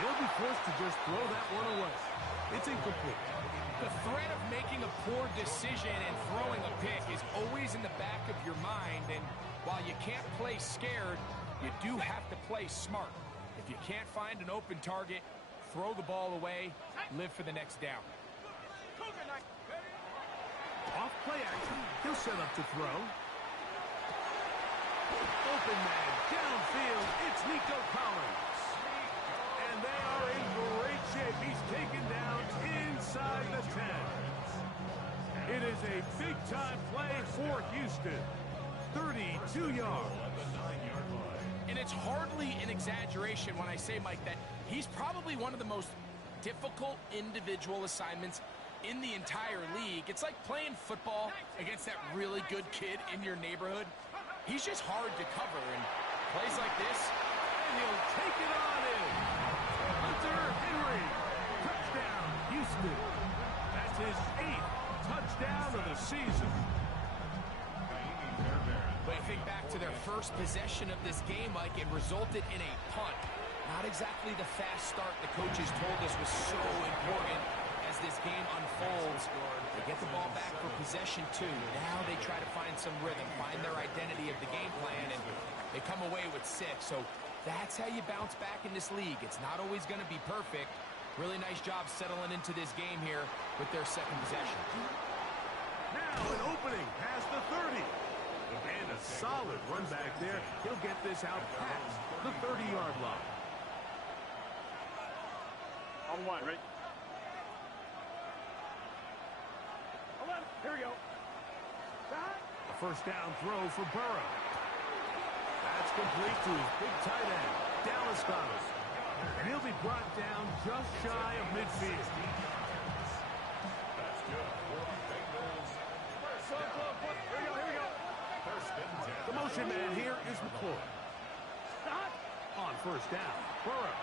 He'll be forced to just throw that one away. It's incomplete. The threat of making a poor decision and throwing a pick is always in the back of your mind, and while you can't play scared, you do have to play smart. If you can't find an open target, throw the ball away, live for the next down. Off play action. He'll set up to throw. Open man, downfield. It's Nico Collins. And they are in great shape. He's taken down inside the 10. It is a big-time play for Houston. 32 yards. And it's hardly an exaggeration when I say, Mike, that he's probably one of the most difficult individual assignments in the entire league. It's like playing football against that really good kid in your neighborhood. He's just hard to cover, and plays like this, and he'll take it on in. Hunter Henry, touchdown, Houston. That's his 8th touchdown of the season. But you think back to their first possession of this game, Mike, it resulted in a punt. Not exactly the fast start the coaches told us was so important as this game unfolds. They get the ball back for possession 2. Now they try to find some rhythm, find their identity of the game plan, and they come away with 6. So that's how you bounce back in this league. It's not always going to be perfect. Really nice job settling into this game here with their second possession. Now an opening past the 30. And a solid run back there. He'll get this out past the 30-yard line. On one, right? Here we go. A first down throw for Burrow. That's complete to his big tight end, Dallas Goedert. And he'll be brought down just shy of midfield. That's good for the Bengals. Here we go. First and 10. The motion man here is McCoy. On first down, Burrow.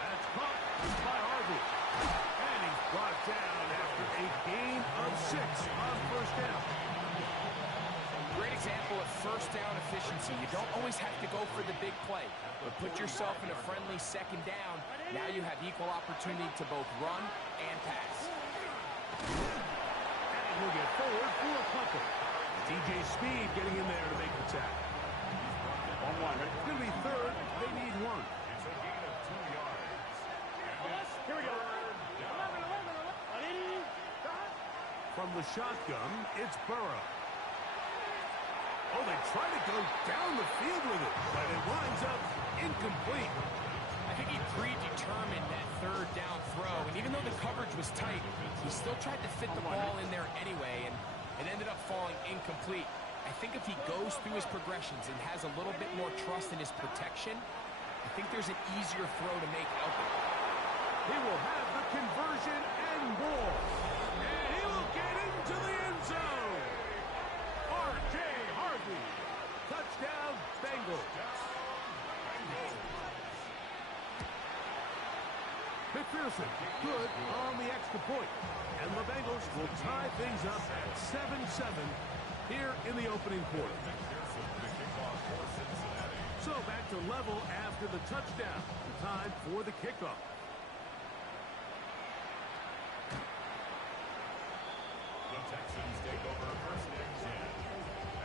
That's caught by Harvey. And he's brought down after a gain of 6 on first down. Great example of first down efficiency. You don't always have to go for the big play, but put yourself in a friendly second down. Now you have equal opportunity to both run and pass. And he'll get forward for a couple. TJ Speed getting in there to make the tackle. On one, right? It's going to be third. They need 1. It's a gain of 2 yards. Here we go. From the shotgun, it's Burrow. Oh, they try to go down the field with it, but it winds up incomplete. I think he predetermined that third down throw, and even though the coverage was tight, he still tried to fit the ball in there anyway, and it ended up falling incomplete. I think if he goes through his progressions and has a little bit more trust in his protection, I think there's an easier throw to make out there. He will have the conversion and more. And he will get into the end zone. R.J. Harvey. Touchdown, Bengals. McPherson, good on the extra point. And the Bengals will tie things up at 7-7 here in the opening quarter. So back to level after the touchdown. Time for the kickoff. The Texans take over first and 10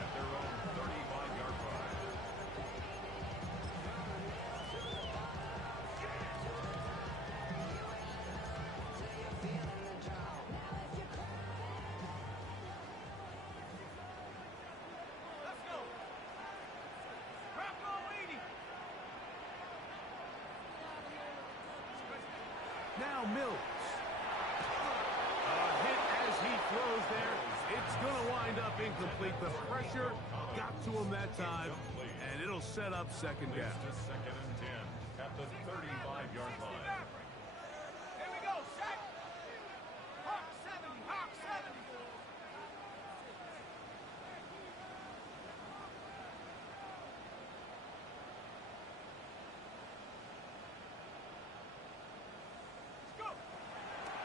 at their own 35-yard line. Now Mills. A hit as he throws there. It's going to wind up incomplete. The pressure got to him that time, and it'll set up second down. Just second and 10 at the 35-yard line. Here we go. Set. Hawk 70. Hawk 70.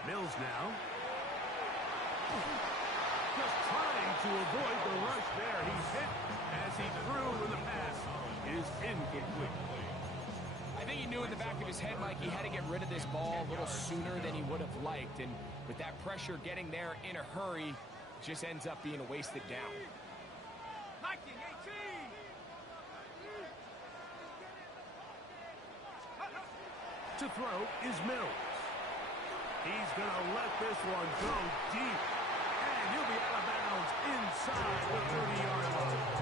Mills now. Just trying to avoid the rush there. He's hit as he threw, and the pass is incomplete. I think he knew in the back of his head, Mike, he had to get rid of this ball a little sooner than he would have liked. And with that pressure getting there in a hurry, it just ends up being a wasted down. 19, 18. To throw is Mills. He's going to let this one go deep. And he'll be out of bounds inside the 30-yard line.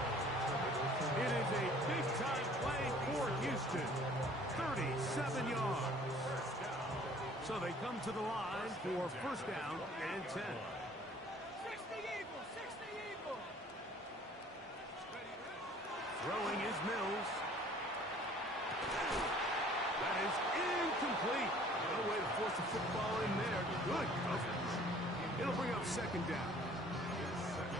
It is a big-time play for Houston. 37 yards. So they come to the line for first down and 10. 60 Eagles, 60 Eagles. Throwing is Mills. That is incomplete. No way to force a football in there. Good coverage. It'll bring up second down.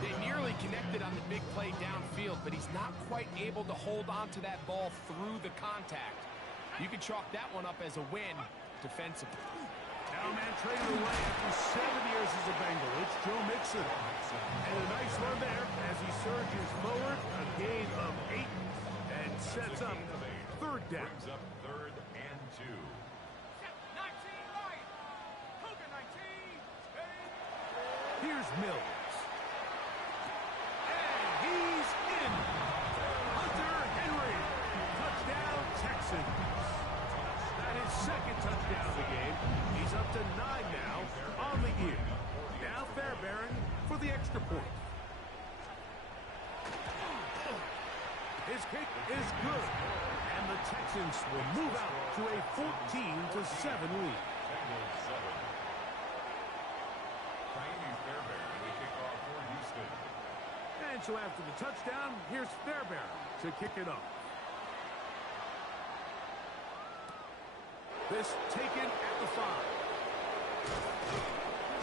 They nearly connected on the big play downfield, but he's not quite able to hold on to that ball through the contact. You can chalk that one up as a win defensively. Now man traded away after 7 years as a Bengal. It's Joe Mixon. And a nice run there as he surges forward. A gain of 8 and sets up third down. Brings up third and 2. 19 right. Cougar 19. Here's Mills. And he's in. Hunter Henry. Touchdown, Texans. That is second touchdown of the game. He's up to 9 now on the year. Now Fairbairn for the extra point. His kick is good. And the Texans will move out to a 14-7 lead. Jaime Fairbairn, the kickoff for Houston. And so after the touchdown, here's Fairbairn to kick it off. This taken at the 5.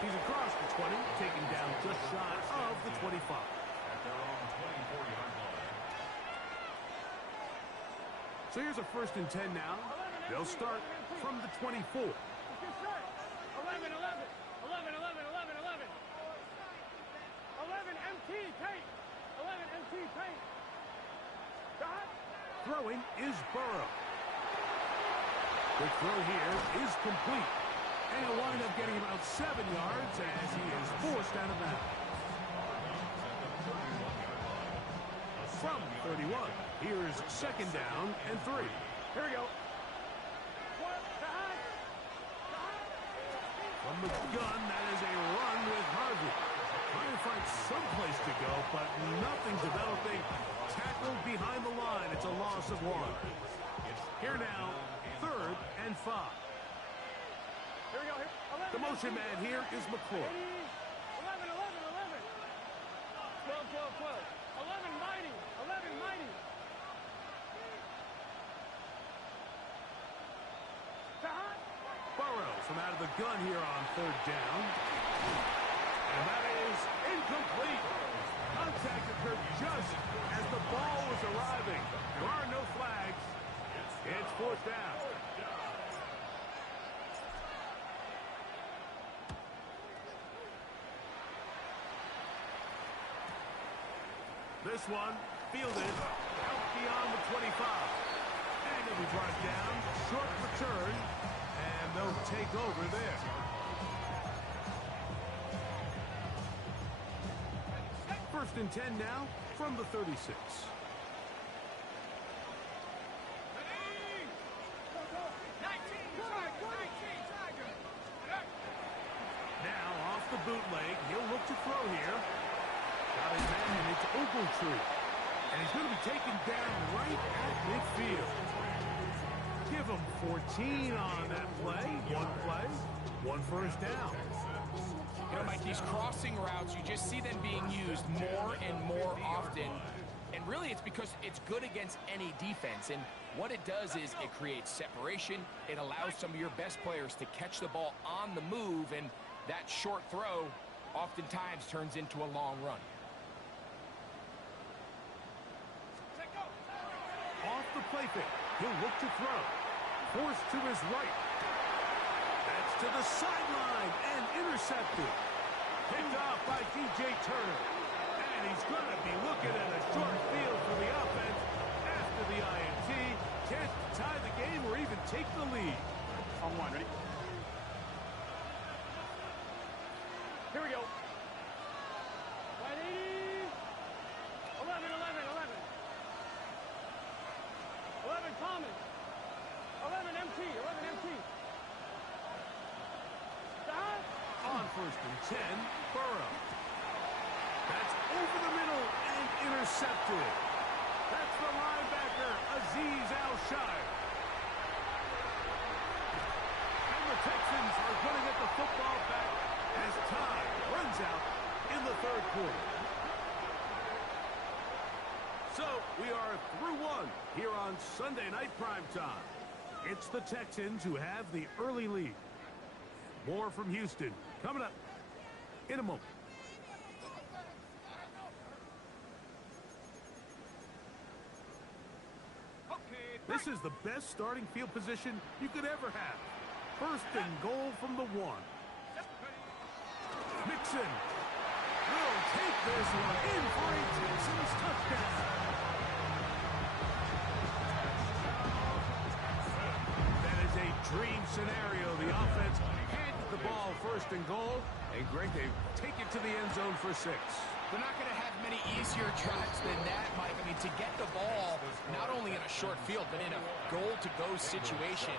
He's across the 20, taken down just shy of the 25. At their own 24-yard line. So here's a first and 10 now. They'll start from the 24. 11, 11. 11, 11, 11, 11. 11, MT, paint. 11, MT, paint. Dot. Throwing is Burrow. The throw here is complete. And he'll wind up getting about 7 yards as he is forced out of bounds. From 31, here's second down and 3. Here we go. From the gun, that is a run with Harvey. Trying to find some place to go, but nothing developing. Tackled behind the line. It's a loss of 1. Here now, third and 5. Here we go. Here. 11, The motion man here is McCoy. 11, 11, 11. 12, 12, 12. 11, mighty. 11, mighty. Burrow from out of the gun here on third down. And that is incomplete. Contact occurred just as the ball was arriving. There are no flags. It's fourth down. This one fielded out beyond the 25. And it'll be brought down. Short return. And they'll take over there. First and 10 now from the 36. Now off the bootleg. He'll look to throw here. Got his man, and it's Ogletree. And he's going to be taken down right at midfield. Give him 14 on that play. One first down. You know, Mike, these crossing routes, you just see them being used more and more often. And really, it's because it's good against any defense. And what it does is it creates separation. It allows some of your best players to catch the ball on the move. And that short throw oftentimes turns into a long run. Off the play fake. He'll look to throw. Forced to his right. That's to the sideline and intercepted. Picked off by DJ Turner. And he's going to be looking at a short field for the offense after the INT. Chance to tie the game or even take the lead. On one, ready? Here we go. 180. 11, 11, 11. 11 Thomas. 11 MT, 11 MT. Stop. On first and 10, Burrow. That's over the middle and intercepted. That's the linebacker, Azeez Al-Shire. And the Texans are going to get the football back as time runs out in the third quarter. So we are through one here on Sunday Night Primetime. It's the Texans who have the early lead. More from Houston coming up in a moment. This is the best starting field position you could ever have. First and goal from the 1. Mixon will take this one in for a Texans touchdown. That is a dream scenario. The offense handed the ball first and goal, and Greg, they take it to the end zone for 6. They're not going to have many easier drives than that, Mike. I mean, to get the ball, not only in a short field, but in a goal-to-go situation,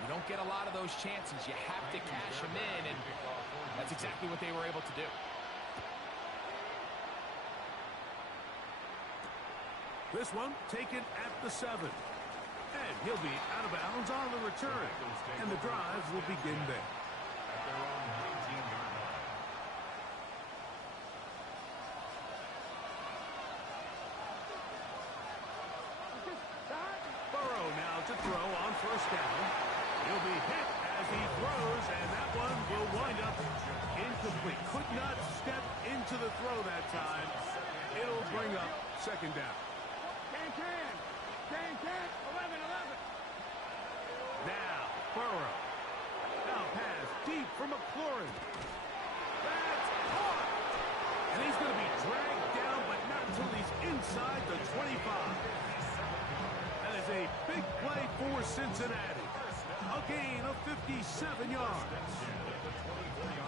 you don't get a lot of those chances. You have to cash them in, and that's exactly what they were able to do. This one taken at the 7. And he'll be out of bounds on the return. And the drive will begin there. At their own 19-yard line. Burrow now to throw on first down. He'll be hit as he throws, and that one will wind up incomplete. Could not step into the throw that time. It'll bring up second down. Can. 11, 11. Now, Burrow. Now pass deep from McLaurin. That's caught. And he's going to be dragged down, but not until he's inside the 25. That is a big play for Cincinnati. A gain of 57 yards.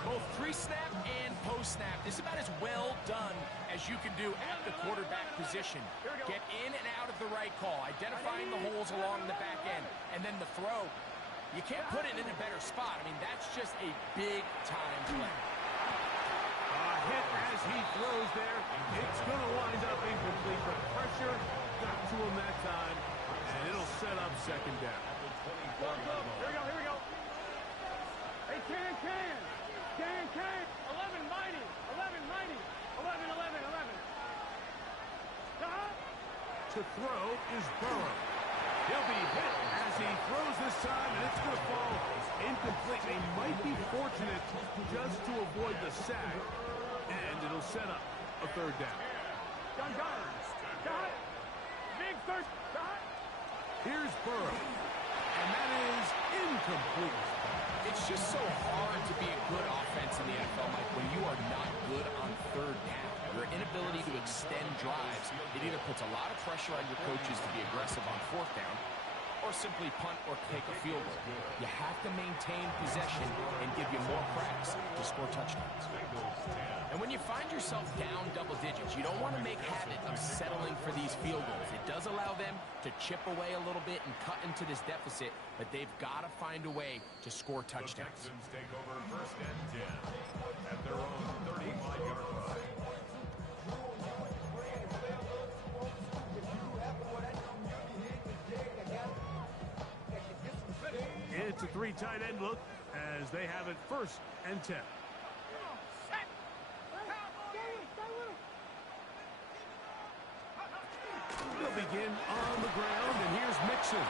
Both pre-snap and post-snap, this is about as well done as you can do at the quarterback position. Get in and out of the right call, identifying the holes along the back end, and then the throw. You can't put it in a better spot. I mean, that's just a big-time play. Hit as he throws there. It's going to wind up incomplete, but pressure got to him that time, and it'll set up second down. Here we go. Hey, can. 11 mighty. 11. 11. Stop. To throw is Burrow. He'll be hit as he throws this time, and it's going to fall incomplete. They might be fortunate just to avoid the sack, and it'll set up a third down. Got it. Big third. Got it. Here's Burrow, and that is incomplete. It's just so hard to be a good offense in the NFL, Mike, when you are not good on third down. Your inability to extend drives, it either puts a lot of pressure on your coaches to be aggressive on fourth down or simply punt or take a field goal. You have to maintain possession and give you more cracks to score touchdowns. And when you find yourself down double digits, you don't want to make habit of settling for these field goals. It does allow them to chip away a little bit and cut into this deficit, but they've got to find a way to score touchdowns. The Texans take over first and 10 at their own 35-yard line. It's a 3 tight end look as they have it first and 10. They'll begin on the ground, and here's Mixon.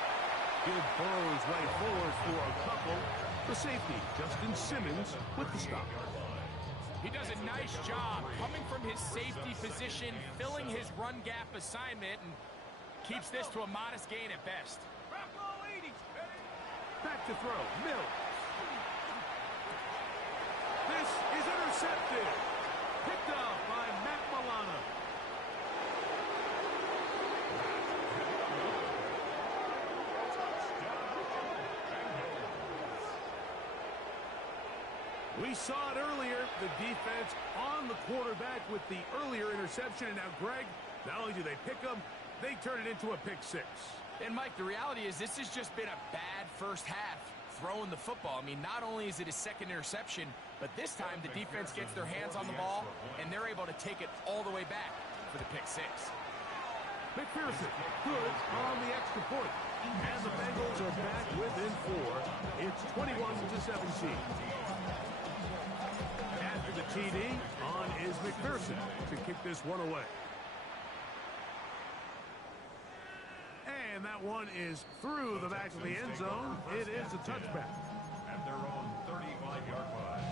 He'll burrow his way forward for a couple. The safety, Justin Simmons, with the stop. He does a nice job coming from his safety position, filling his run gap assignment, and keeps this to a modest gain at best. Back to throw, Mills. This is intercepted. Picked up by Matt Milano. We saw it earlier, the defense on the quarterback with the earlier interception, and now Greg, not only do they pick him, they turn it into a pick six. And Mike, the reality is this has just been a bad first half throwing the football. I mean, not only is it his second interception, but this time the defense gets their hands on the ball, and they're able to take it all the way back for the pick six. McPherson, good on the extra point. And the Bengals are back within 4. It's 21-17. After the TD, on is McPherson to kick this one away. And that one is through the back of the end zone. It is a touchback. At their own 35-yard line.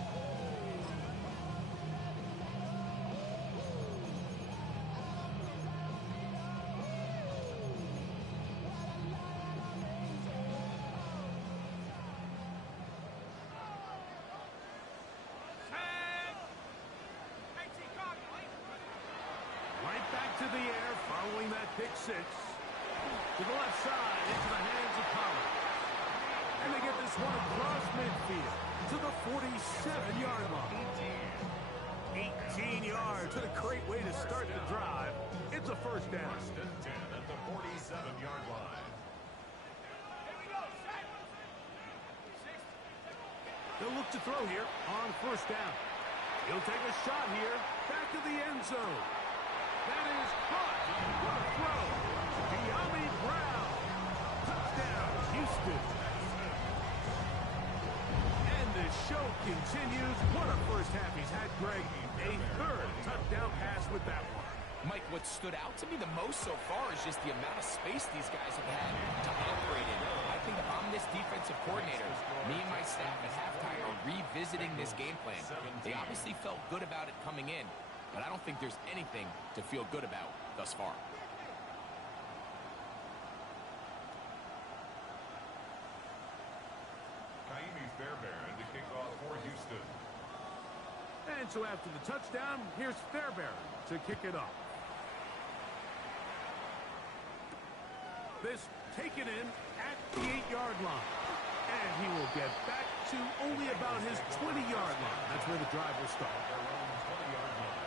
Right back to the air following that pick six. To the left side, into the hands of Collins. And they get this one across midfield to the 47-yard line. 18 yards. What a great way to start the drive. It's a first down. First and 10 at the 47-yard line. They'll look to throw here on first down. He'll take a shot here. Back to the end zone. That is caught. What a throw. De'Ami Brown. Touchdown, Houston. And the show continues. What a first half he's had, Greg. A third touchdown pass with that one. Mike, what stood out to me the most so far is just the amount of space these guys have had to operate in. I think if I'm this defensive coordinator, me and my staff at halftime are revisiting this game plan. They obviously felt good about it coming in, but I don't think there's anything to feel good about thus far. Kaimi Fairbairn to kick off for Houston. And so after the touchdown, here's Fairbairn to kick it off. This taken in at the 8-yard line. And he will get back to only about his 20-yard line. That's where the drive will start. Their own 20-yard line.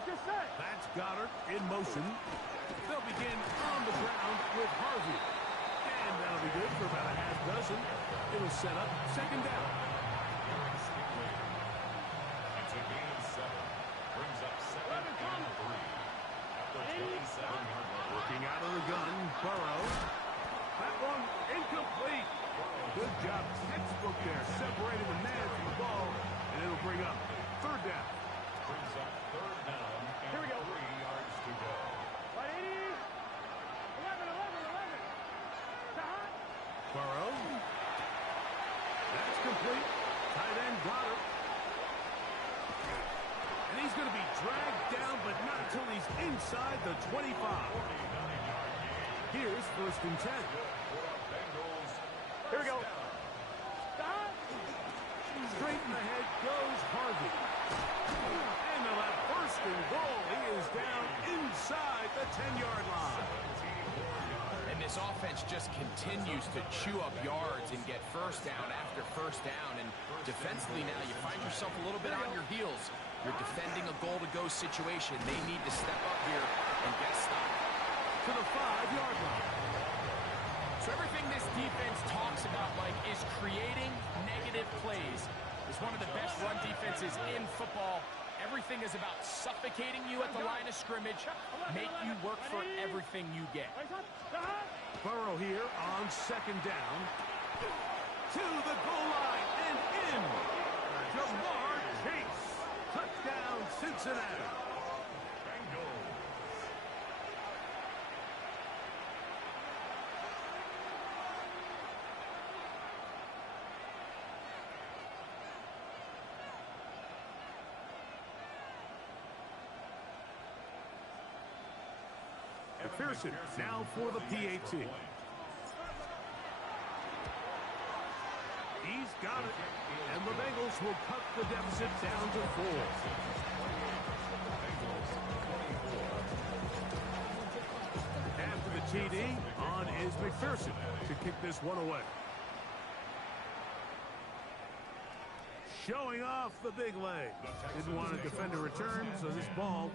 It's just set. That's Goddard in motion. They'll begin on the ground with Harvey. And that'll be good for about a half dozen. It'll set up second down. It's a gain of 7. Brings up 2nd and 3. At the 27-yard line. Working out of the gun, Burrow. That one incomplete. Good job, textbook there, separating the man from the ball. And it'll bring up third down. Brings up 3rd down and Here we go. 3 yards to go. 180. 11. Stop. Burrow. That's complete. Tight end Goddard. And he's going to be dragged down, but not until he's inside the 25. 49-yard gain. Here's first and 10. For the Bengals. Here we go. First down. Stop. Straight in the head goes Harvey. And they'll have first and goal. He is down inside the 10-yard line. And this offense just continues to chew up yards and get first down after first down. And defensively now, you find yourself a little bit on your heels. You're defending a goal-to-go situation. They need to step up here and get stopped. To the 5-yard line. So everything this defense talks about, Mike, is creating negative plays. It's one of the best run defenses in football. Everything is about suffocating you at the line of scrimmage, make you work for everything you get. Stop. Burrow here on second down. To the goal line and in. Jamar Chase. Touchdown, Cincinnati. Bengals. McPherson now for the PAT. He's got it. And the Bengals will cut the deficit down to 4. After the TD, on is McPherson to kick this one away. Showing off the big leg. Didn't want to defend a return, so this ball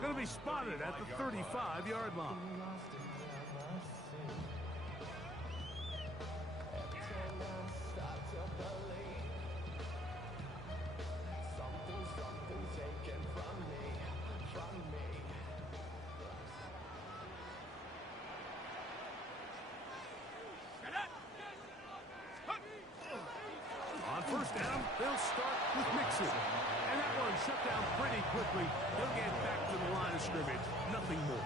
going to be spotted at the 35-yard line. First down, they'll start with Mixon. And that one shut down pretty quickly. They'll get back to the line of scrimmage. Nothing more.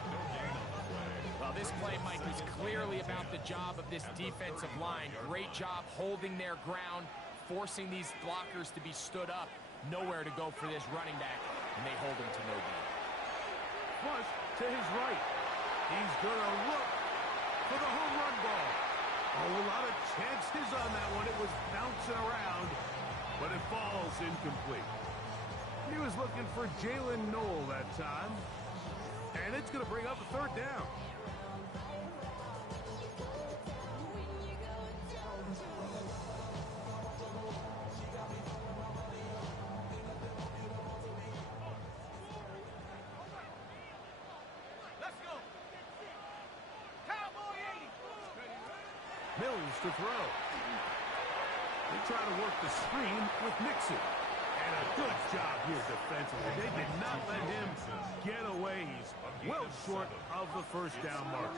Well, this play, Mike, was clearly about the job of this defensive line. Great job holding their ground, forcing these blockers to be stood up. Nowhere to go for this running back, and they hold him to no gain. Flush to his right. He's going to look for the home run ball. Oh, a lot of chances on that one. It was bouncing around, but it falls incomplete. He was looking for Jalen Noel that time, and it's going to bring up a third down. Mills to throw. They try to work the screen with Mixon. And a good job here defensively. They did not let him get away. He's well short of the first down mark.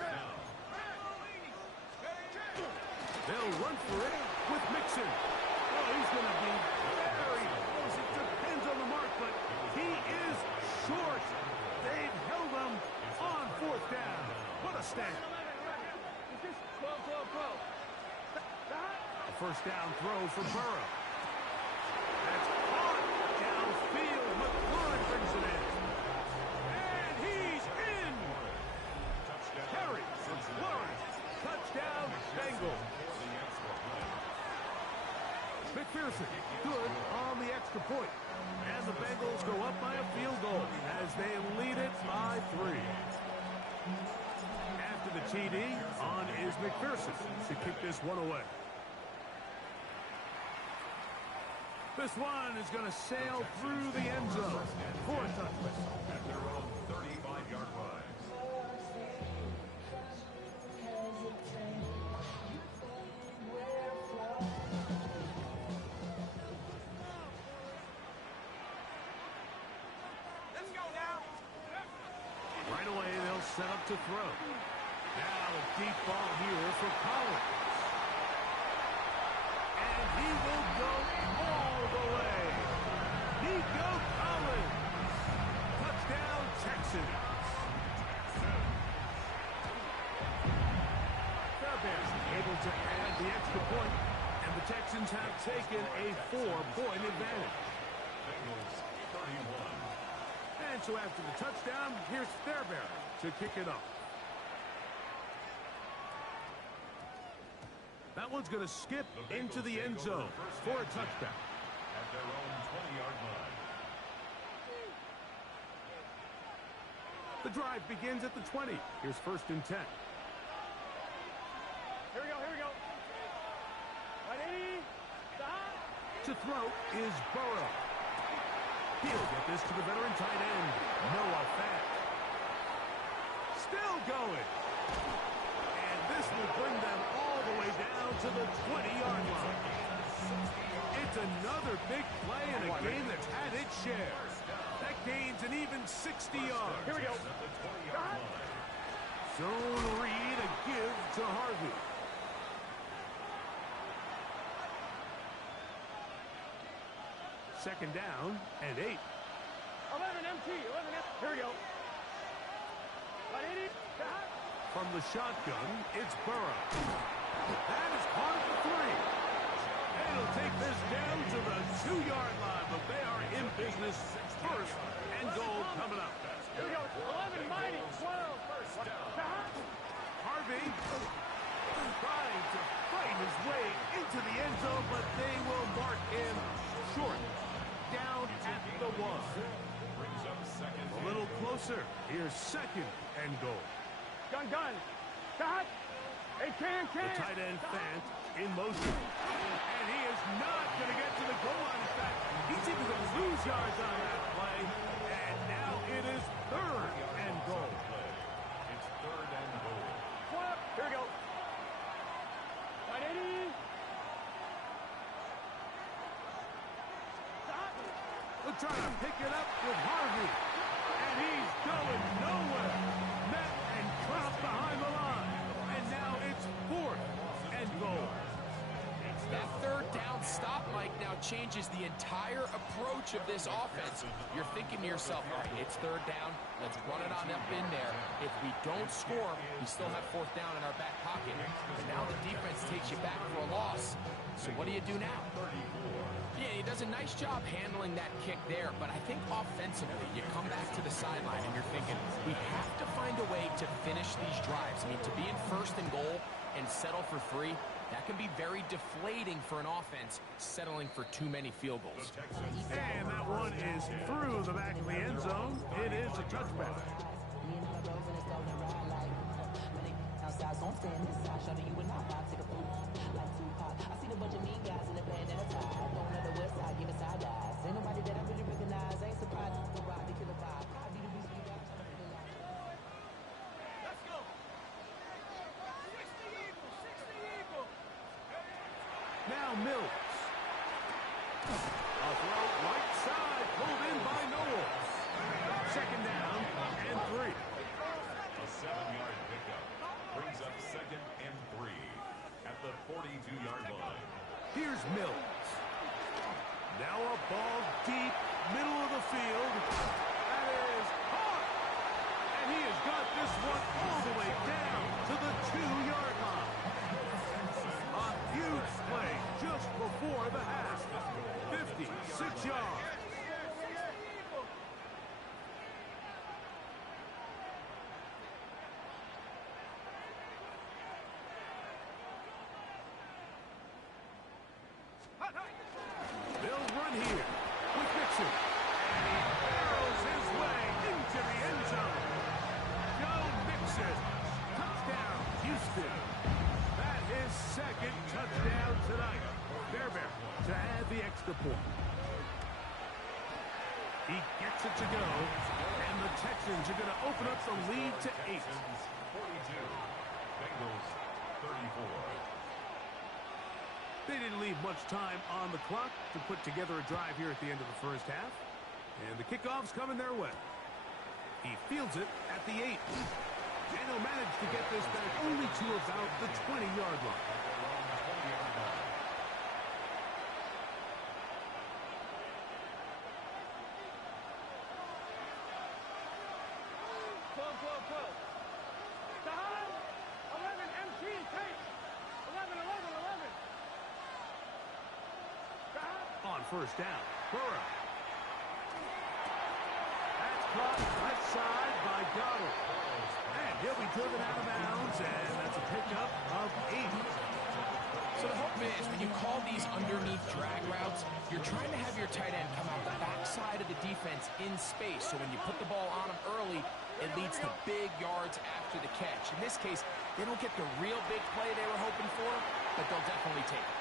They'll run for it with Mixon. Oh, he's going to be very close. It depends on the mark, but he is short. They've held him on fourth down. What a stand. A first down throw for Burrow. That's caught downfield. McLaurin brings it in. And he's in. Harry McLaurin. Touchdown, Bengals. McPherson, good on the extra point. And the Bengals go up by a field goal as they lead it by 3. After the TD, on is McPherson to kick this one away. This one is going to sail through the end zone for a touchdown. At their own 35-yard line. Let's go now. Right away, they'll set up to throw. Now a deep ball here for Collins. And he will go all the way. Nico Collins. Touchdown, Texans. Fairbairn able to add the extra point, and the Texans have taken a 4-point advantage. Bengals 31. And so after the touchdown, here's Fairbairn to kick it off. That one's going to skip into the end zone for a touchdown. At their own 20-yard line. The drive begins at the 20. Here's first and 10. Here we go, here we go. 180. Stop. To throw is Burrow. He'll get this to the veteran tight end, Noah Fant. Still going. And this will bring them all the way down to the 20-yard line. It's another big play in a game that's had its share. That gains an even 60 yards. Here we go. Zone read, a give to Harvey. Second down and 8. 11 MT, 11 MT. Here we go. 180. Stop. From the shotgun, it's Burrow. That is caught for 3. They'll take this down to the 2-yard line, but they are in business. First and goal coming up. Here we go. 11 mighty. 12 first. Stop. Harvey trying to fight his way into the end zone, but they will closer. Here's second and goal. Gun. Stop. Hey, can. The tight end Fant in motion. And he is not going to get to the goal line. In fact, he's even going to lose yards on that play. And now it is third and goal. It's third and goal. Here we go. 180. Stop. They're trying to pick it up with Harvey. And he's going nowhere. Met and dropped behind the line. And now it's fourth and goal. That third down stop, Mike, now changes the entire approach of this offense. You're thinking to yourself, all right, it's third down. Let's run it on up in there. If we don't score, we still have fourth down in our back pocket. But now the defense takes you back for a loss. So what do you do now? Yeah, he does a nice job handling that kick there, but I think offensively, you come back to the sideline and you're thinking, we have to find a way to finish these drives. I mean, to be in first and goal and settle for 3, that can be very deflating for an offense, settling for too many field goals. And that one is through the back of the end zone. It is a touchback. Now Mills. A throw right side, pulled in by Knowles. Second down and 3. A 7-yard pickup brings up second and 3 at the 42-yard line. Here's Mills. Now a ball deep, middle of the field. That is caught. And he has got this one all the way down to the 2-yard line. A huge play just before the half. 56 yards. They'll run here with Mixon. And he barrels his way into the end zone. Joe Mixon. Touchdown, Houston. That is second touchdown tonight. Bear to add the extra point. He gets it to go. And the Texans are going to open up the lead to 8. Texans 42, Bengals 34. They didn't leave much time on the clock to put together a drive here at the end of the first half. And the kickoff's coming their way. He fields it at the 8. And he'll manage to get this back only to about the 20-yard line. Stop. 11 MT take. 11. Stop. On first down, Burrow. That's caught left side by Goddard. And he'll be driven out of bounds, and that's a pickup of 8. So the hope is, when you call these underneath drag routes, you're trying to have your tight end come out the backside of the defense in space. So when you put the ball on him early, it leads to big yards after the catch. In this case, they don't get the real big play they were hoping for, but they'll definitely take it.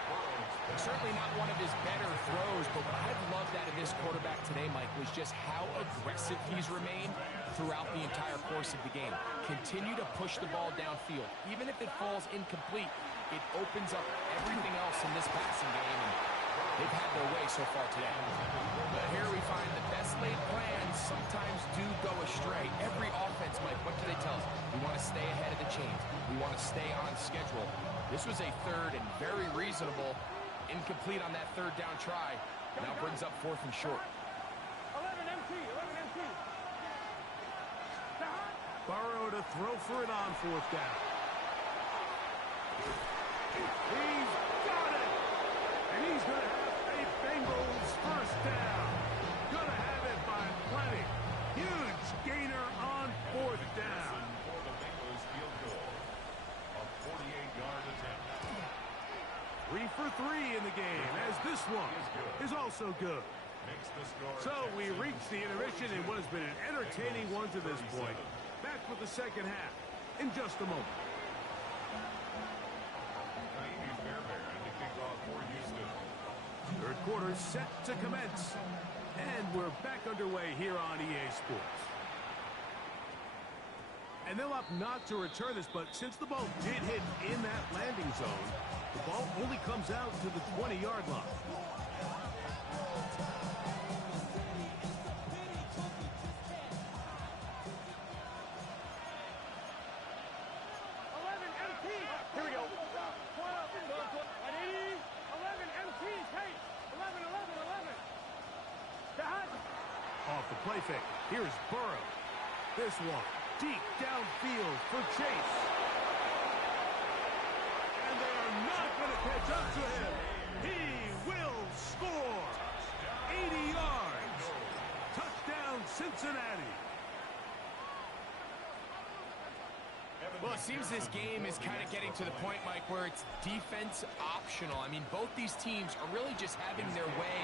Certainly not one of his better throws, but what I've loved out of this quarterback today, Mike, was just how aggressive he's remained throughout the entire course of the game. Continue to push the ball downfield. Even if it falls incomplete, it opens up everything else in this passing game, and they've had their way so far today. But here we find the best laid plans sometimes do go astray. Every offense, Mike, what do they tell us? We want to stay ahead of the chains. We want to stay on schedule. This was a third and very reasonable, incomplete on that third down try. Now brings up fourth and short. 11 MT. Stop. Burrow to throw for it on fourth down. He's got it! And he's going to have a Bengals first down. Going to have it by plenty. Huge gainer on fourth down. For the Bengals field goal. A 48-yard attempt. 3 for 3 in the game, as this one is also good. makes the score. So we reach the intermission in what has been an entertaining one to this point. Back with the second half in just a moment. Naimi Fairbairn to kick off for Houston. Third quarter set to commence. And we're back underway here on EA Sports. And they'll opt not to return this, but since the ball did hit in that landing zone, the ball only comes out to the 20-yard line. Here we go. 12, 11, 11, MT, Tate. 11, 11, 11. Off the play fake. Here's Burrow. This one deep downfield for Chase. And they are not going to catch up to him. He will score. 80 yards. Touchdown, Cincinnati. Well, it seems this game is kind of getting to the point, Mike, where it's defense optional. I mean, both these teams are really just having their way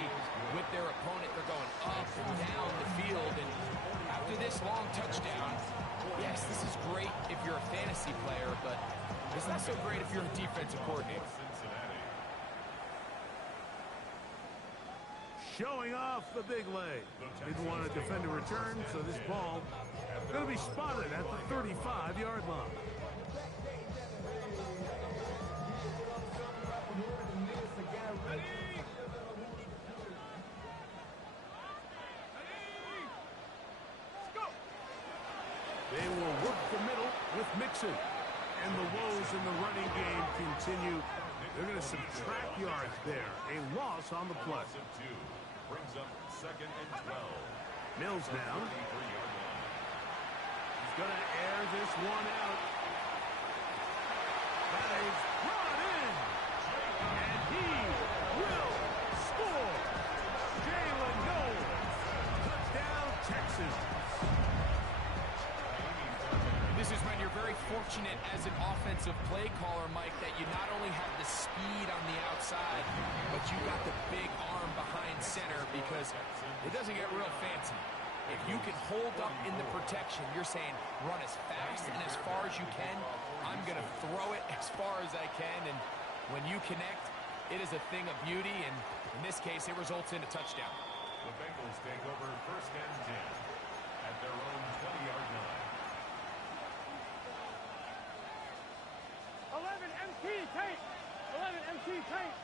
with their opponent. They're going up and down the field. And after this long touchdown, yes, this is great if you're a fantasy player, but it's not so great if you're a defensive coordinator. Showing off the big leg. Didn't want to defend a return, so this ball going to be spotted at the 35-yard line. They will work the middle with Mixon. And the woes in the running game continue. They're going to subtract yards there. A loss on the play. Brings up 2nd and 12. Mills now. He's going to air this one out. That is brought in. And he will score. Jalen Knowles. Touchdown, Texans. This is when you're very fortunate as an offensive play caller, Mike, that you not only have the speed on the outside, but you got the big arm behind center, because it doesn't get real fancy. If you can hold up in the protection, you're saying run as fast and as far as you can. I'm going to throw it as far as I can, and when you connect, it is a thing of beauty, and in this case, it results in a touchdown. The Bengals take over 1st and 10 at their own 20-yard line. 11, MT, Tate. 11, MT, Tate.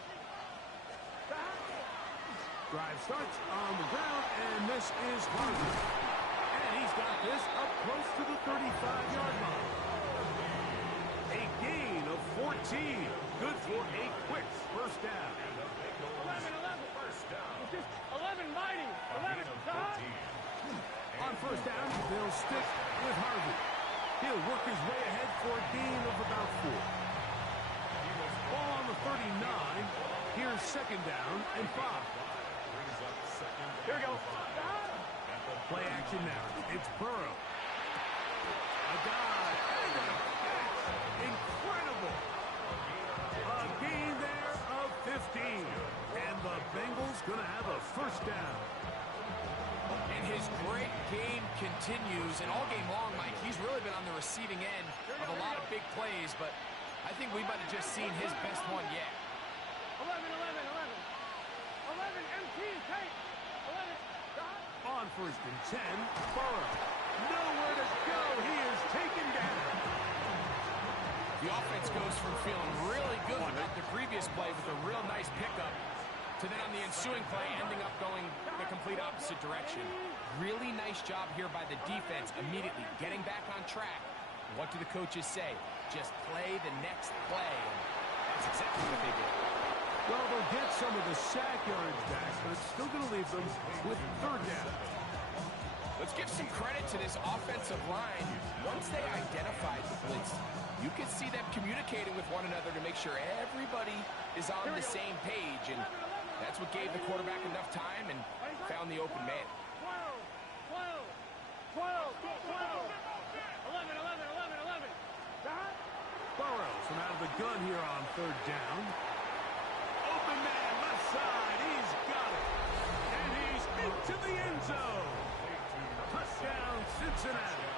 Drive starts on the ground, and this is Harvey. And he's got this up close to the 35-yard line. A gain of 14. Good for a quick first down. 11, 11. First down. It's just 11 mighty. 11, On first down, they'll stick with Harvey. He'll work his way ahead for a gain of about 4. Ball on the 39. Here's 2nd down and 5. Here we go. Play action now. It's Burrow. A dive. And a catch. Incredible. A gain there of 15. And the Bengals going to have a first down. And his great game continues, and all game long, Mike, he's really been on the receiving end of a lot of big plays, but I think we might have just seen his best one yet. 11, 11, 11. 11, MT, Tate. 11, On 1st and 10, Burrow. Nowhere to go. He is taken down. The offense goes from feeling really good about the previous play with a real nice pickup to then on the ensuing play ending up going the complete opposite direction. Really nice job here by the defense immediately getting back on track. What do the coaches say? Just play the next play. And that's exactly what they did. Well, they'll get some of the sack yards back, but it's still going to leave them with 3rd down. Let's give some credit to this offensive line. Once they identified the blitz, you can see them communicating with one another to make sure everybody is on the same page, and that's what gave the quarterback enough time and found the open man. 12, 12, 12, 12. 11, 11, 11, 11. Burrows from out of the gun here on 3rd down. Open man, left side. He's got it. And he's to the end zone. Touchdown, Cincinnati.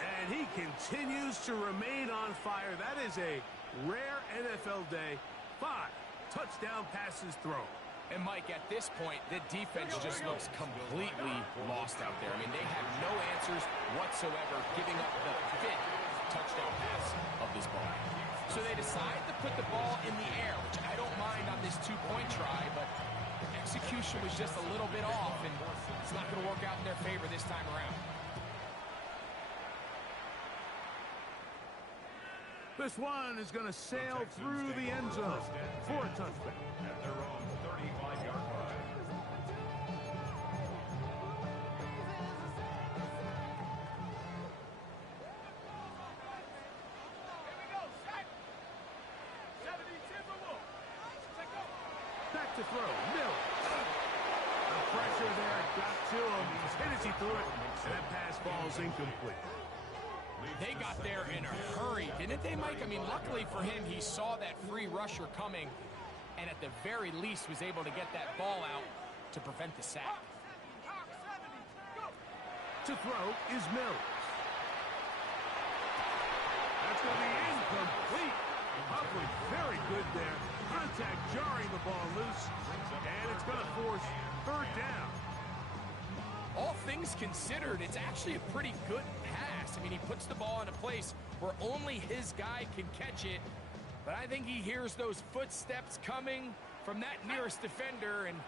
And he continues to remain on fire. That is a rare NFL day. 5 touchdown passes thrown. And, Mike, at this point, the defense just looks completely lost out there. I mean, they have no answers whatsoever, giving up the 5th touchdown pass of this ball. So they decide to put the ball in the air, which I don't mind on this 2-point try, but execution was just a little bit off, and it's not going to work out in their favor this time around. This one is going to sail through the end zone for a touchback. At their own 35-yard line. Back to throw. Mill. The pressure there got to him. He's hit as he threw it, and that pass falls incomplete. They got there in a hurry, didn't they, Mike? I mean, luckily for him, he saw that free rusher coming, and at the very least was able to get that ball out to prevent the sack. To throw is Mills. That's going to be incomplete. Hubbard very good there. Contact jarring the ball loose, and it's going to force 3rd down. All things considered, it's actually a pretty good pass. I mean, he puts the ball in a place where only his guy can catch it, but I think he hears those footsteps coming from that nearest defender, and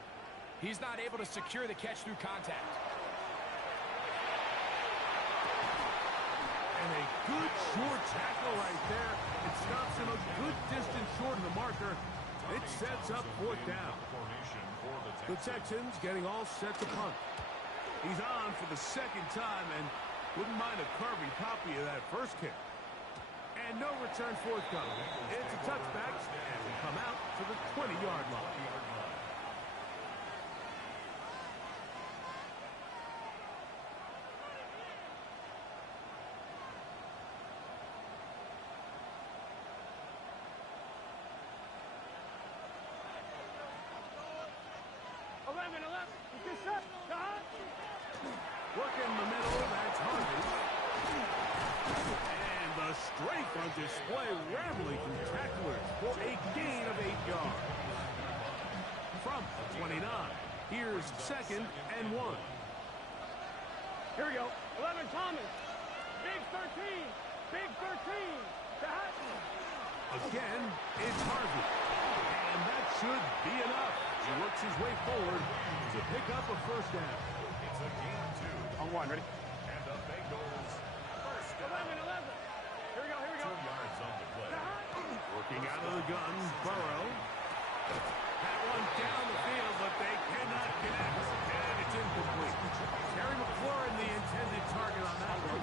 he's not able to secure the catch through contact. And a good short tackle right there. It stops him a good distance short of the marker. It sets up 4th down. The Texans getting all set to punt. He's on for the 2nd time and wouldn't mind a carbon copy of that first kick. And no return forthcoming. It's a touchback, and we come out to the 20-yard line. Working the middle, that's Harvey. And the strength on display, rambling through tacklers for a gain of 8 yards. From the 29, here's 2nd and 1. Here we go. 11 Thomas. Big 13. Big 13. To Hutton. Again, it's Harvey. And that should be enough. He works his way forward to pick up a 1st down. It's a gain of 2. On 1, ready? And the Bengals first down. 11. Here we go. 2 yards on the play. Working out of the gun, Burrow. That one down the field, but they cannot connect. And it's incomplete. Terry McLaurin, the intended target on that one.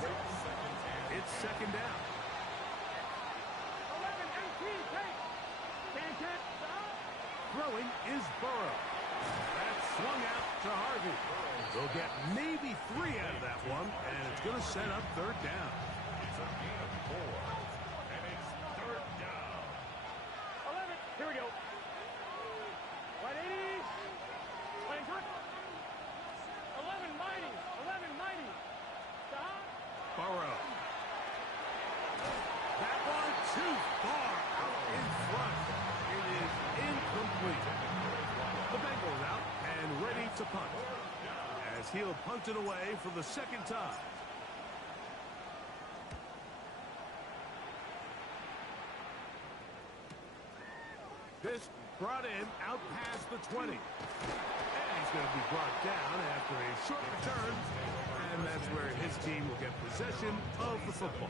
It's 2nd down. 11, 18, take. Can't catch. Throwing is Burrow. That's swung out to Harvey. They'll get maybe 3 out of that one, and it's going to set up 3rd down. It's a gain of 4. And it's 3rd down. 11. Here we go. 180. Playing good. 11 mighty. 11 mighty. Stop. Burrow. That one too far out in front. It is incomplete. The Bengals out and ready to punt. As he'll punt it away for the 2nd time. This brought in out past the 20. And he's going to be brought down after a short return. And that's where his team will get possession of the football.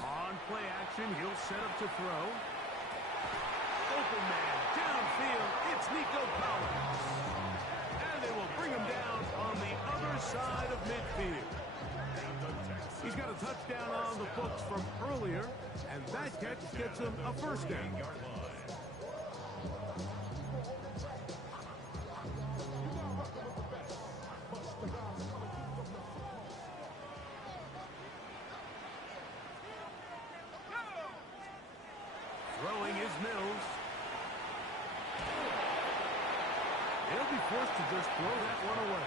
On play action, he'll set up to throw. Open man, downfield, it's Nico Collins. And they will bring him down on the other side of midfield. He's got a touchdown on the books from earlier, and that catch gets him a 1st down. He'll be forced to just throw that one away.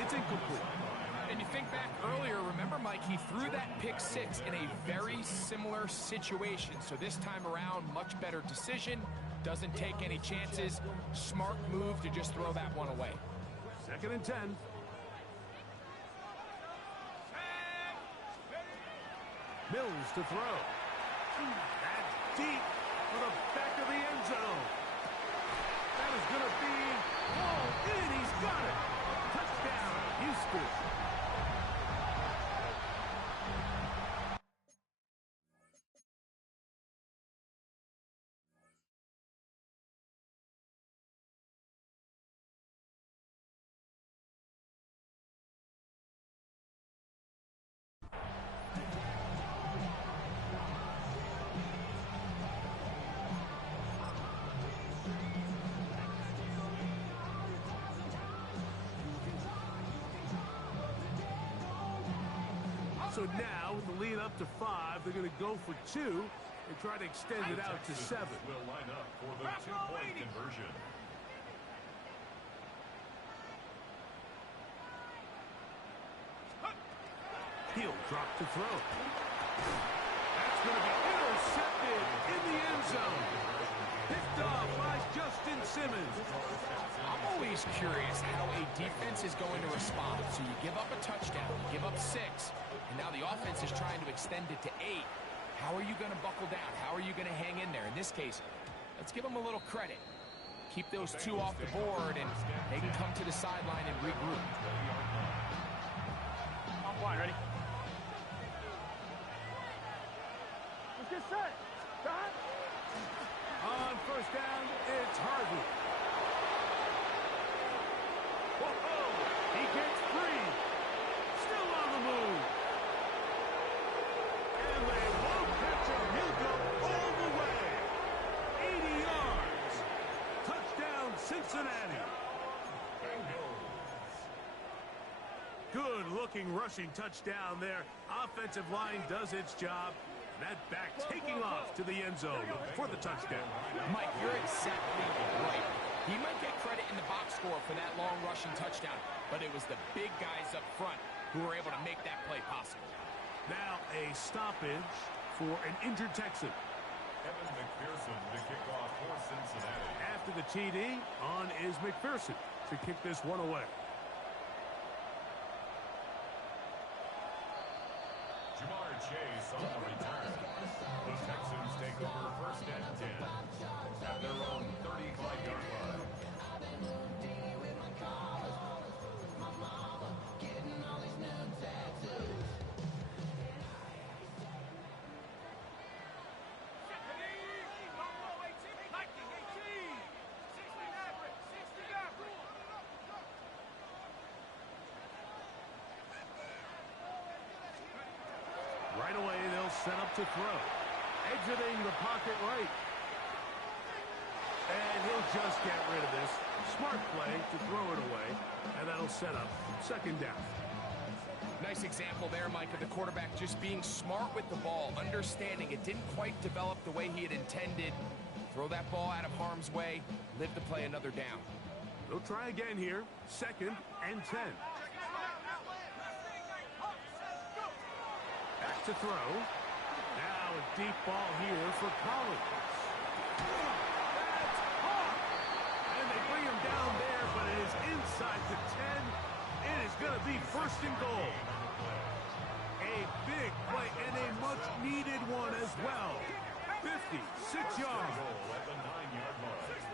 It's incomplete. And you think back earlier, remember, Mike, he threw that pick six in a very similar situation. So this time around, much better decision. Doesn't take any chances. Smart move to just throw that one away. 2nd and 10. Mills to throw. That's deep for the back of the end zone. That is going to be all in. He's got it. Touchdown, Houston. So now, with the lead up to 5, they're going to go for 2 and try to extend it out to 7. Will line up for the 2-point conversion. He'll drop to throw. That's going to be intercepted in the end zone. Picked off by Justin Simmons. I'm always curious how a defense is going to respond. So you give up a touchdown, you give up 6, and now the offense is trying to extend it to 8. How are you going to buckle down? How are you going to hang in there? In this case, let's give them a little credit. Keep those 2 off the board, and they can come to the sideline and regroup. On line, ready? Let's get set. Stop. On 1st down, it's Harvey. Whoa, he gets free. Still on the move. And they won't catch him. He'll go all the way. 80 yards. Touchdown, Cincinnati. Good-looking rushing touchdown there. Offensive line does its job. That back taking off to the end zone for the touchdown. Mike, you're exactly right. He might get credit in the box score for that long rushing touchdown, but it was the big guys up front who were able to make that play possible. Now a stoppage for an injured Texan. Evan McPherson to kick off for Cincinnati. After the TD, on is McPherson to kick this one away. Jamar Chase on the return. The Texans take over 1st and 10 at their own 35-yard line. Right away, they'll set up to throw. Exiting the pocket right. And he'll just get rid of this. Smart play to throw it away. And that'll set up 2nd down. Nice example there, Mike, of the quarterback just being smart with the ball, understanding it didn't quite develop the way he had intended. Throw that ball out of harm's way, live to play another down. They'll try again here. 2nd and 10. Back to throw. Now a deep ball here for Collins. That's caught. And they bring him down there, but it is inside the 10. It is going to be 1st and goal. A big play and a much-needed one as well. 56 yards. At the 9-yard line.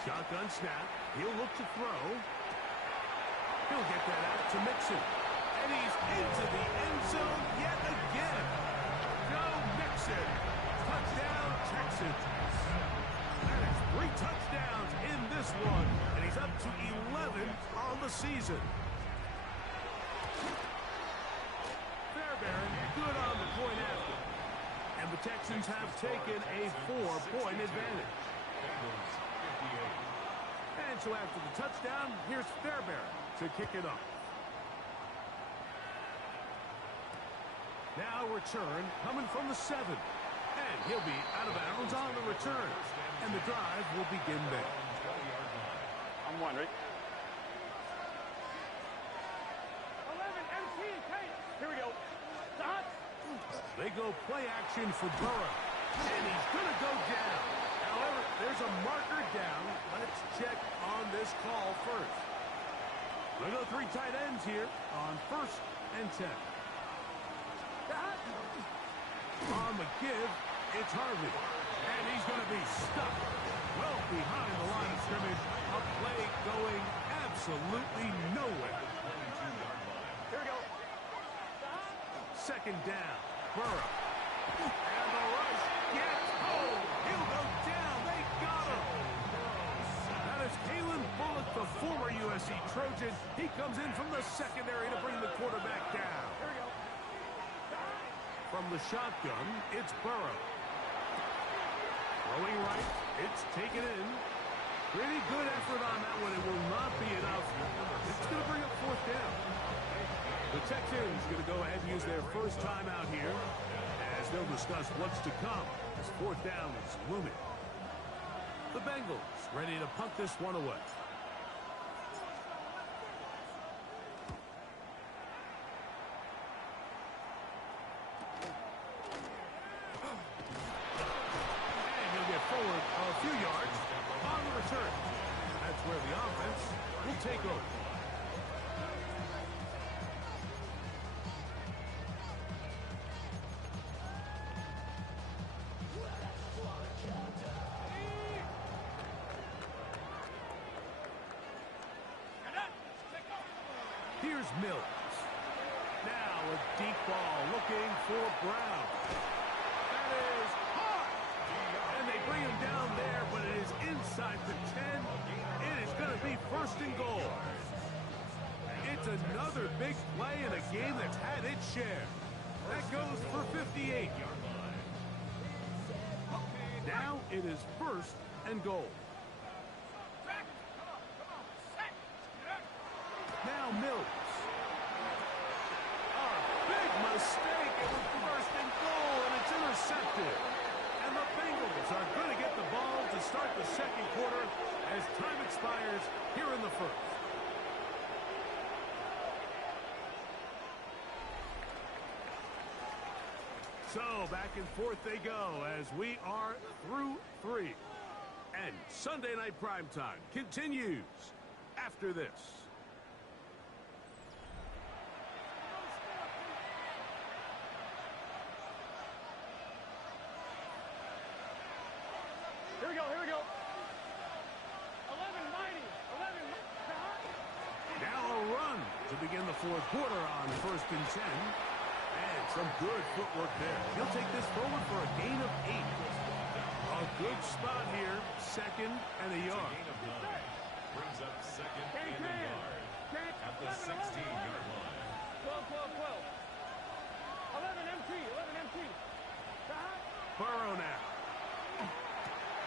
Shotgun snap. He'll look to throw. He'll get that out to Mixon. And he's into the end zone yet again. Joe Mixon. Touchdown, Texans. That is 3 touchdowns in this one. And he's up to 11 on the season. Fairbairn good on the point after. And the Texans have taken a 4-point advantage. And so after the touchdown, here's Fairbairn to kick it off. Now return coming from the 7. And he'll be out of bounds on the return. And the drive will begin there. I'm wondering. 11, MC, Kate. Here we go. Stop. They go play action for Burrow. And he's going to go down. However, there's a marker down. Let's check on this call first. They go 3 tight ends here on 1st and 10. On the give, it's Harvey. And he's going to be stuck well behind the line of scrimmage. A play going absolutely nowhere. Here we go. 2nd down. Burrow. And the rush gets home. He'll go down. They got him. That is Kalen Bullock, the former USC Trojan. He comes in from the secondary to bring the quarterback down. Here we go. From the shotgun, it's Burrow. Throwing right, it's taken in. Pretty good effort on that one. It will not be enough. It's going to bring up 4th down. The Texans going to go ahead and use their first timeout here as they'll discuss what's to come as 4th down is looming. The Bengals ready to punt this one away. Forward a few yards on the return. That's where the offense will take over. Here's Mills. Now a deep ball looking for Brown. That is hard. And they bring him down there, but it is inside the 10. It is going to be 1st and goal. It's another big play in a game that's had its share. That goes for 58. Now it is 1st and goal. Now Mills. A big mistake. It was 1st and goal, and it's intercepted. And the Bengals are going to get the ball to start the 2nd quarter as time expires here in the 1st. So back and forth they go as we are through 3. And Sunday Night Primetime continues after this. Here we go. Here we go. 11, mighty. 11. Now a run to begin the 4th quarter on 1st and 10. And some good footwork there. He'll take this forward for a gain of 8. A good spot here. 2nd and a yard. Gain of 9. Brings up 2nd and a yard at the 16-yard line. 12, 12, 12. 11 MT. 11 MT. Burrow now.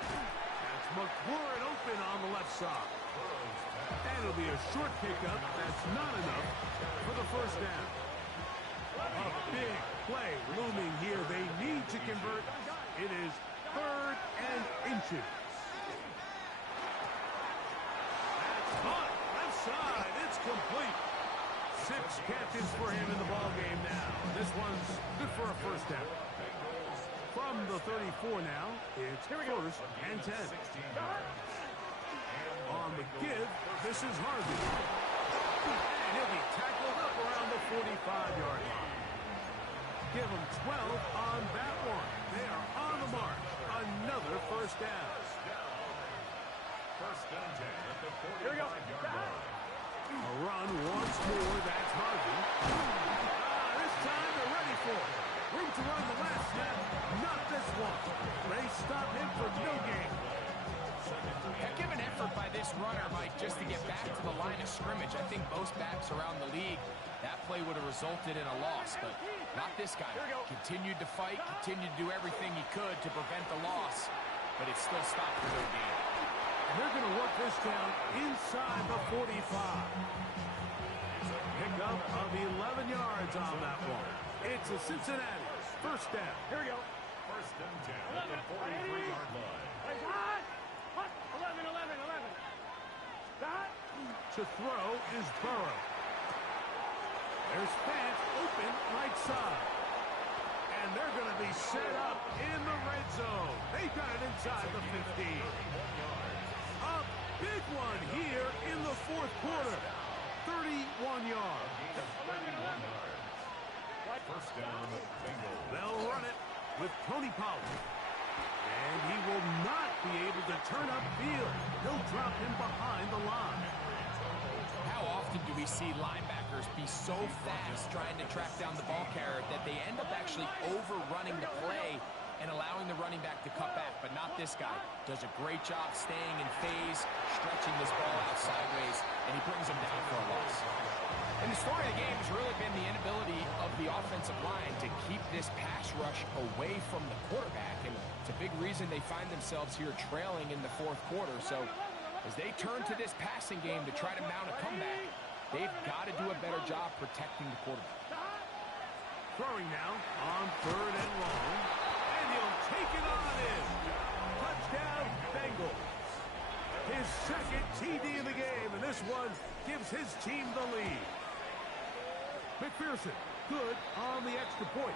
That's McLaurin open on the left side. And it'll be a short pickup. That's not enough for the 1st down. A big play looming here. They need to convert. It is 3rd and inches. That's hot. Left side. It's complete. 6 catches for him in the ballgame now. This one's good for a 1st down. From the 34 now, it's 1st and 10. On the give, this is Harvey. And he'll be tackled up around the 45-yard line. Give him 12 on that one. They are on the mark. Another 1st down. 1st and 10 at the 45-yard line. A run once more. That's Harvey. This time they're ready for it. Room to run the last snap. Not this one. They stop him for no gain. Heck of an effort by this runner, Mike, just to get back to the line of scrimmage. I think most backs around the league, that play would have resulted in a loss, but not this guy. Continued to fight, continued to do everything he could to prevent the loss, but it still stopped for no gain. They're going to work this down inside the 45. Pickup of 11 yards on that one. It's a Cincinnati first down. Here we go. First and 10 at the 43-yard line. Plays hot. Hot. 11, 11, 11. Stop. To throw is Burrow. There's Fant open right side. And they're going to be set up in the red zone. They got it inside the 15. A big one here in the fourth quarter. 31 yards. First down, Bengals. They'll run it with Tony Pollard. And he will not be able to turn upfield. He'll drop him behind the line. How often do we see linebackers be so fast trying to track down the ball carrier that they end up actually overrunning the play and allowing the running back to cut back, but not this guy. Does a great job staying in phase, stretching this ball out sideways, and he brings him down for a loss. And the story of the game has really been the inability of the offensive line to keep this pass rush away from the quarterback, and it's a big reason they find themselves here trailing in the fourth quarter. So as they turn to this passing game to try to mount a comeback, they've got to do a better job protecting the quarterback. Throwing now on third and long. And he'll take it on in. Touchdown, Bengals. His second TD in the game, and this one gives his team the lead. McPherson, good on the extra point.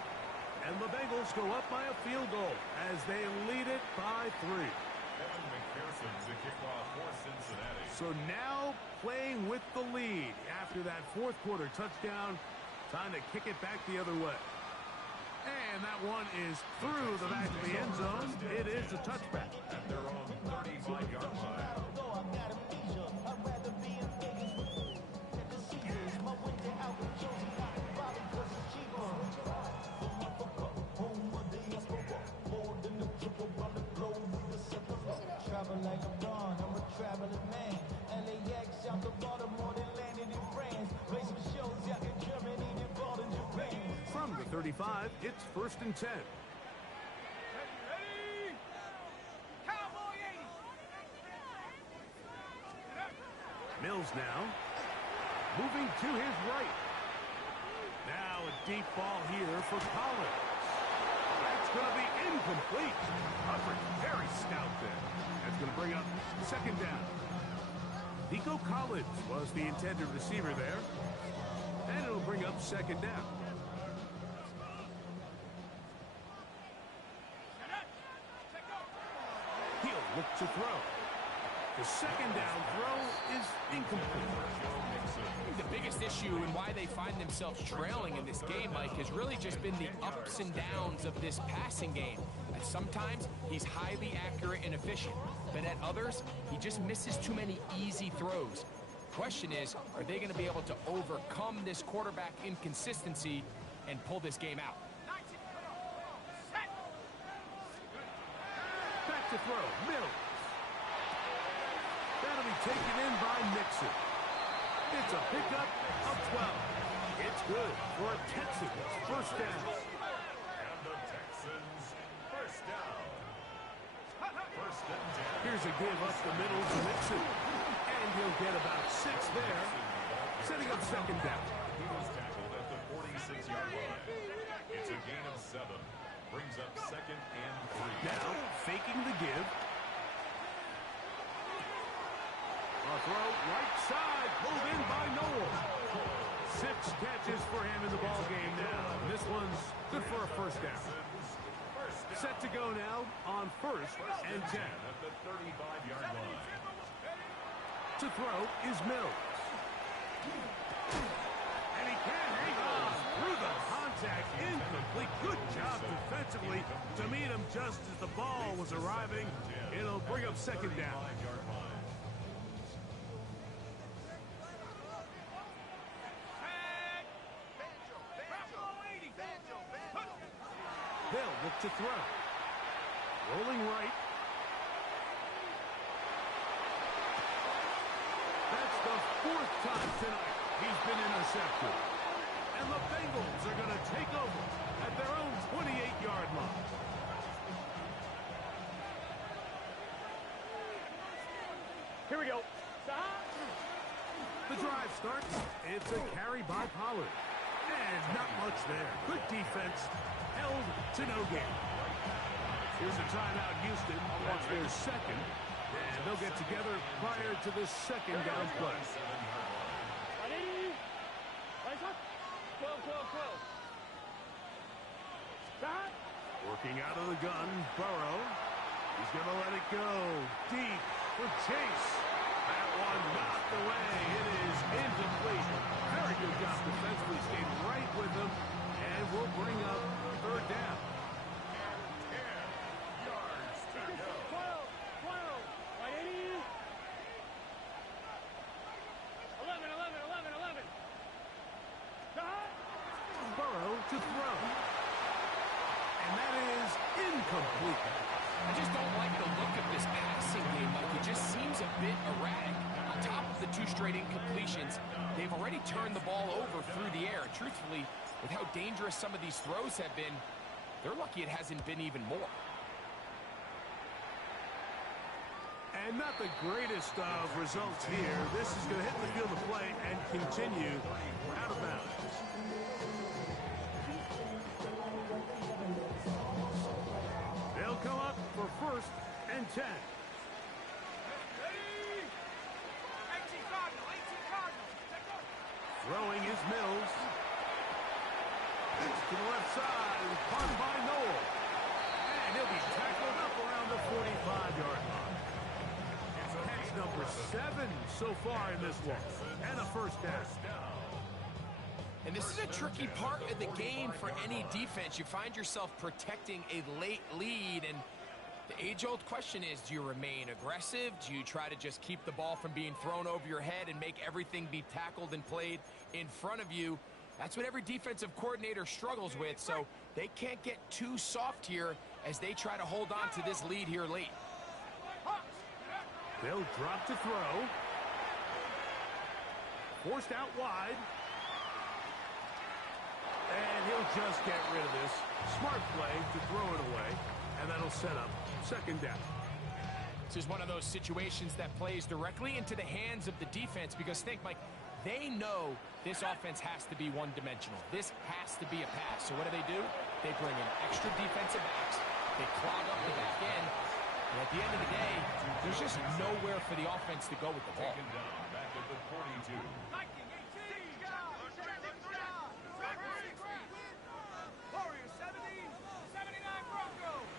And the Bengals go up by a field goal as they lead it by 3. Evan McPherson to kick off for Cincinnati. So now playing with the lead after that fourth quarter touchdown. Time to kick it back the other way. And that one is through the back of the end zone. It is a touchback. At their own 35-yard line. Like I'm gone, I'm a traveling man. LAX out to Baltimore, then landed in France. Play some shows out in Germany, then bought in Japan. From the 35, it's first and 10. Ready? Cowboy 80. Mills now. Moving to his right. Now a deep ball here for Collins. That's going to be incomplete. Coverage very stout there. That's going to bring up second down. Nico Collins was the intended receiver there. And it'll bring up second down. He'll look to throw. The second down throw is incomplete. The biggest issue and why they find themselves trailing in this game, Mike, has really just been the ups and downs of this passing game. And sometimes he's highly accurate and efficient, but at others, he just misses too many easy throws. Question is, are they going to be able to overcome this quarterback inconsistency and pull this game out? Back to throw, Mills. That'll be taken in by Mixon. It's a pickup of 12. It's good for a Texans first down. And the Texans first down. First and 10. Here's a give up the middle to Mixon. And he'll get about 6 there, setting up second down. He was tackled at the 46-yard line. It's a gain of 7. Brings up second and 3. Now, faking the give. A throw right side, pulled in by Noel. 6 catches for him in the ball game now. This one's good for a first down. Set to go now on first and 10. At the 35-yard line. To throw is Mills. And he can't hang on through the contact. Incomplete. Good job defensively to meet him just as the ball was arriving. It'll bring up second down. 5-yard line. They'll look to throw. Rolling right. That's the 4th time tonight he's been intercepted. And the Bengals are going to take over at their own 28-yard line. Here we go. Stop. The drive starts. It's a carry by Pollard. And not much there. Good defense. Held to no gain. Here's a timeout, Houston. That's their second. And they'll get together prior to the second down play. Ready? Right up. 12, 12, 12. Stop. Working out of the gun, Burrow. He's going to let it go. Deep for Chase. That one knocked away. It is incomplete. Very good job defensively. Stayed right with him. And will bring up third down. 10 yards to go. 12, 12. Right, 80. 11, 11, 11, 11. Stop. Burrow to throw. And that is incomplete. I just don't like the look of this passing game. Like, it just seems a bit erratic. On top of the 2 straight incompletions, they've already turned the ball over through the air. Truthfully, with how dangerous some of these throws have been, they're lucky it hasn't been even more. And not the greatest of results here. This is going to hit the field of play and continue out of bounds. They'll come up for first and 10. Throwing is Mills. To the left side, caught by Noel. And he'll be tackled up around the 45-yard line. Catch number 7 so far in this one. And a first down. And this is a tricky part of the game for any defense. You find yourself protecting a late lead, and the age-old question is, do you remain aggressive? Do you try to just keep the ball from being thrown over your head and make everything be tackled and played in front of you? That's what every defensive coordinator struggles with, so they can't get too soft here as they try to hold on to this lead here late. They'll drop to throw. Forced out wide. And he'll just get rid of this. Smart play to throw it away, and that'll set up second down. This is one of those situations that plays directly into the hands of the defense because think, Mike, they know this offense has to be one-dimensional. This has to be a pass. So what do? They bring in extra defensive backs. They clog up the back end. And at the end of the day, there's just nowhere for the offense to go with the ball. Taken down back at the 42. Warriors 70, 79 Broncos.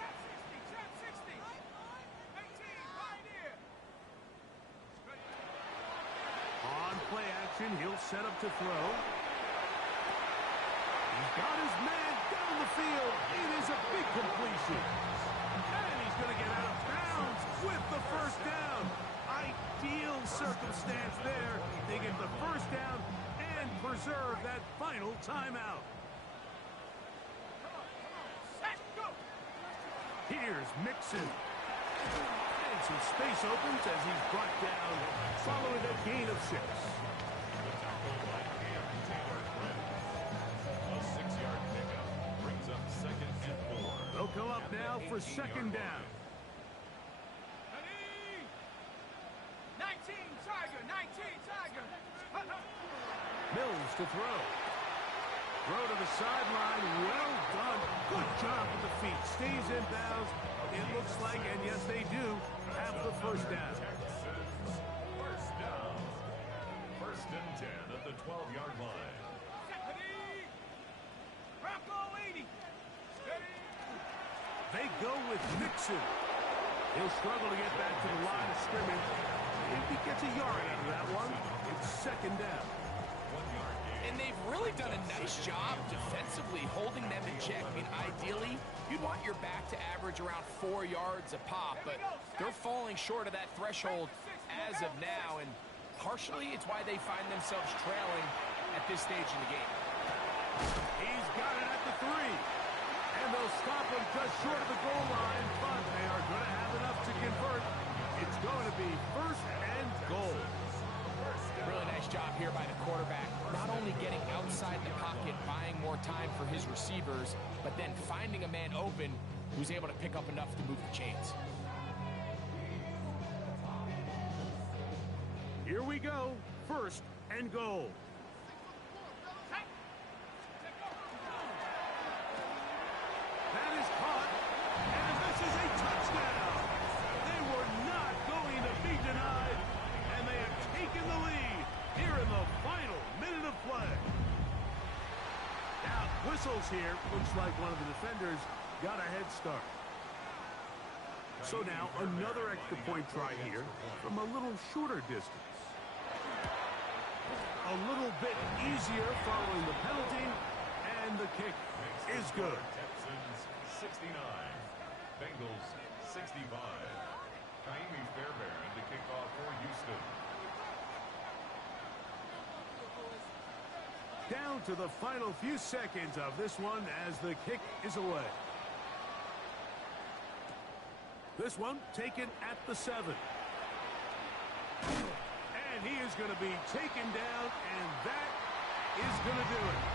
Trap 60, 18 Pioneer. On play action, he'll set up to throw. He's got his man down the field. It is a big completion. And he's going to get out of bounds with the first down. Ideal circumstance there. They get the first down and preserve that final timeout. Here's Mixon. And some space opens as he's brought down following a gain of 6. A 6-yard pickup brings up second and 4. They'll come up now for second down. 19 Tiger, 19 Tiger. Mills to throw. Throw to the sideline. Well done. Good job with the feet. Stays in bounds. It looks like, and yes, they do, have the first down. Texans, first down. First and 10 at the 12-yard line. Bronco 80. They go with Mixon. He'll struggle to get back to the line of scrimmage. If he gets a yard out of that one, it's second down. 1-yard gain. And they've really done a nice job defensively holding them in check. I mean, ideally, you'd want your back to average around 4 yards a pop, but they're falling short of that threshold as of now, and partially it's why they find themselves trailing at this stage in the game. He's got it at the 3. And they'll stop him just short of the goal line, but they are going to have enough to convert. It's going to be first and goal. Really nice job here by the quarterback, not only getting outside the pocket, buying more time for his receivers, but then finding a man open who's able to pick up enough to move the chains. Here we go, first and goal. whistles here. Looks like one of the defenders got a head start. So now another extra point try here from a little shorter distance. A little bit easier following the penalty, and the kick is good. Texans 69, Bengals 65. Kaimi Fairbairn to kick off for Houston. Down to the final few seconds of this one as the kick is away. This one taken at the 7. And he is going to be taken down, and that is going to do it.